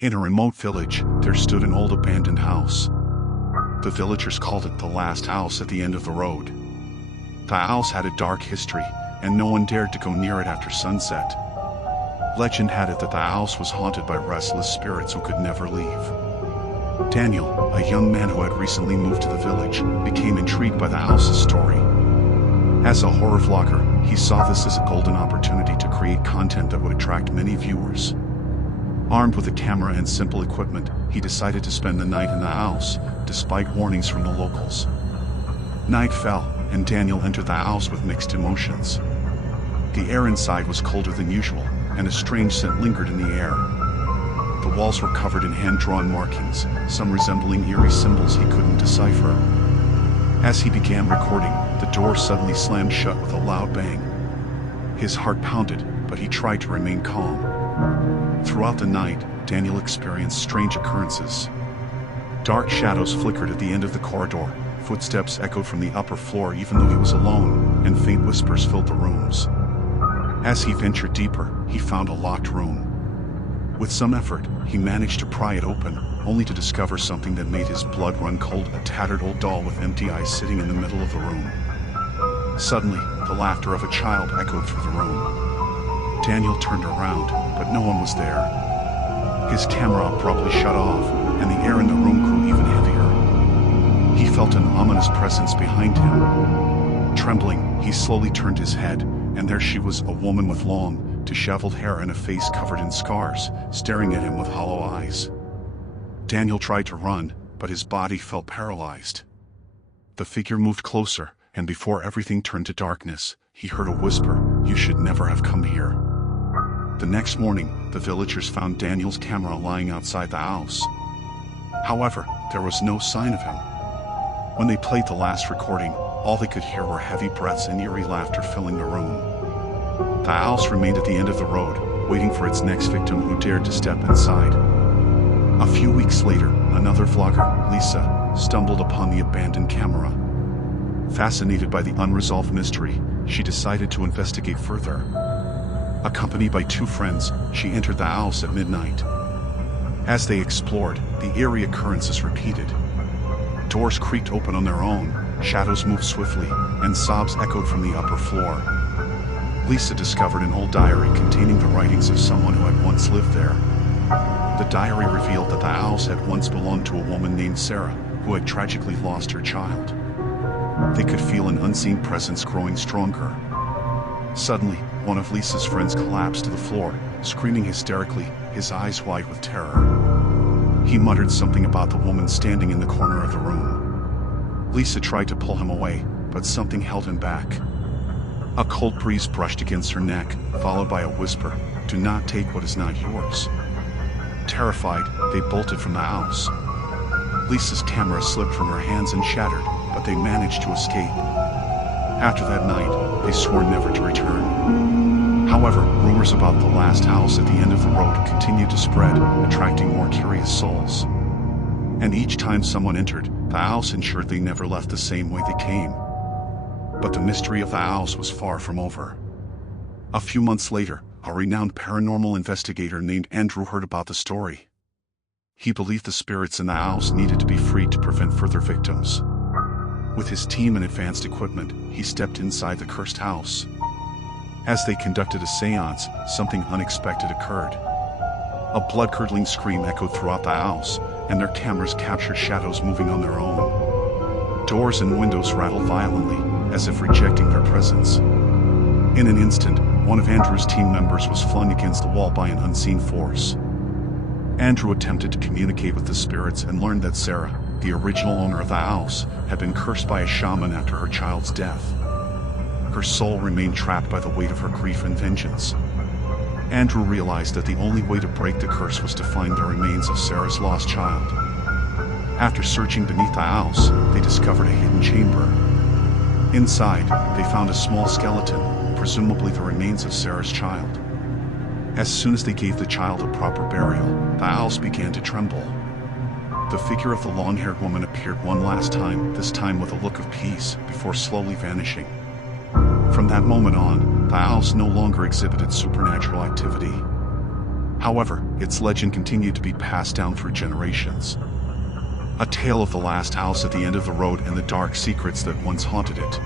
In a remote village, there stood an old abandoned house. The villagers called it the last house at the end of the road. The house had a dark history, and no one dared to go near it after sunset. Legend had it that the house was haunted by restless spirits who could never leave. Daniel, a young man who had recently moved to the village, became intrigued by the house's story. As a horror vlogger, he saw this as a golden opportunity to create content that would attract many viewers. Armed with a camera and simple equipment, he decided to spend the night in the house, despite warnings from the locals. Night fell, and Daniel entered the house with mixed emotions. The air inside was colder than usual, and a strange scent lingered in the air. The walls were covered in hand-drawn markings, some resembling eerie symbols he couldn't decipher. As he began recording, the door suddenly slammed shut with a loud bang. His heart pounded, but he tried to remain calm. Throughout the night, Daniel experienced strange occurrences. Dark shadows flickered at the end of the corridor, footsteps echoed from the upper floor even though he was alone, and faint whispers filled the rooms. As he ventured deeper, he found a locked room. With some effort, he managed to pry it open, only to discover something that made his blood run cold: a tattered old doll with empty eyes sitting in the middle of the room. Suddenly, the laughter of a child echoed through the room. Daniel turned around, but no one was there. His camera abruptly shut off, and the air in the room grew even heavier. He felt an ominous presence behind him. Trembling, he slowly turned his head, and there she was, a woman with long, disheveled hair and a face covered in scars, staring at him with hollow eyes. Daniel tried to run, but his body felt paralyzed. The figure moved closer, and before everything turned to darkness, he heard a whisper, "You should never have come here." The next morning, the villagers found Daniel's camera lying outside the house. However, there was no sign of him. When they played the last recording, all they could hear were heavy breaths and eerie laughter filling the room. The house remained at the end of the road, waiting for its next victim who dared to step inside. A few weeks later, another vlogger, Lisa, stumbled upon the abandoned camera. Fascinated by the unresolved mystery, she decided to investigate further. Accompanied by two friends, she entered the house at midnight. As they explored, the eerie occurrences repeated. Doors creaked open on their own, shadows moved swiftly, and sobs echoed from the upper floor. Lisa discovered an old diary containing the writings of someone who had once lived there. The diary revealed that the house had once belonged to a woman named Sarah, who had tragically lost her child. They could feel an unseen presence growing stronger. Suddenly, one of Lisa's friends collapsed to the floor, screaming hysterically, his eyes wide with terror. He muttered something about the woman standing in the corner of the room. Lisa tried to pull him away, but something held him back. A cold breeze brushed against her neck, followed by a whisper, "Do not take what is not yours." Terrified, they bolted from the house. Lisa's camera slipped from her hands and shattered, but they managed to escape. After that night, they swore never to return. However, rumors about the last house at the end of the road continued to spread, attracting more curious souls. And each time someone entered, the house ensured they never left the same way they came. But the mystery of the house was far from over. A few months later, a renowned paranormal investigator named Andrew heard about the story. He believed the spirits in the house needed to be freed to prevent further victims. With his team and advanced equipment, he stepped inside the cursed house. As they conducted a seance, something unexpected occurred. A blood-curdling scream echoed throughout the house, and their cameras captured shadows moving on their own. Doors and windows rattled violently, as if rejecting their presence. In an instant, one of Andrew's team members was flung against the wall by an unseen force. Andrew attempted to communicate with the spirits and learned that Sarah, the original owner of the house, had been cursed by a shaman after her child's death. Her soul remained trapped by the weight of her grief and vengeance. Andrew realized that the only way to break the curse was to find the remains of Sarah's lost child. After searching beneath the house, they discovered a hidden chamber. Inside, they found a small skeleton, presumably the remains of Sarah's child. As soon as they gave the child a proper burial, the house began to tremble. The figure of the long-haired woman appeared one last time, this time with a look of peace, before slowly vanishing. From that moment on, the house no longer exhibited supernatural activity. However, its legend continued to be passed down through generations. A tale of the last house at the end of the road and the dark secrets that once haunted it.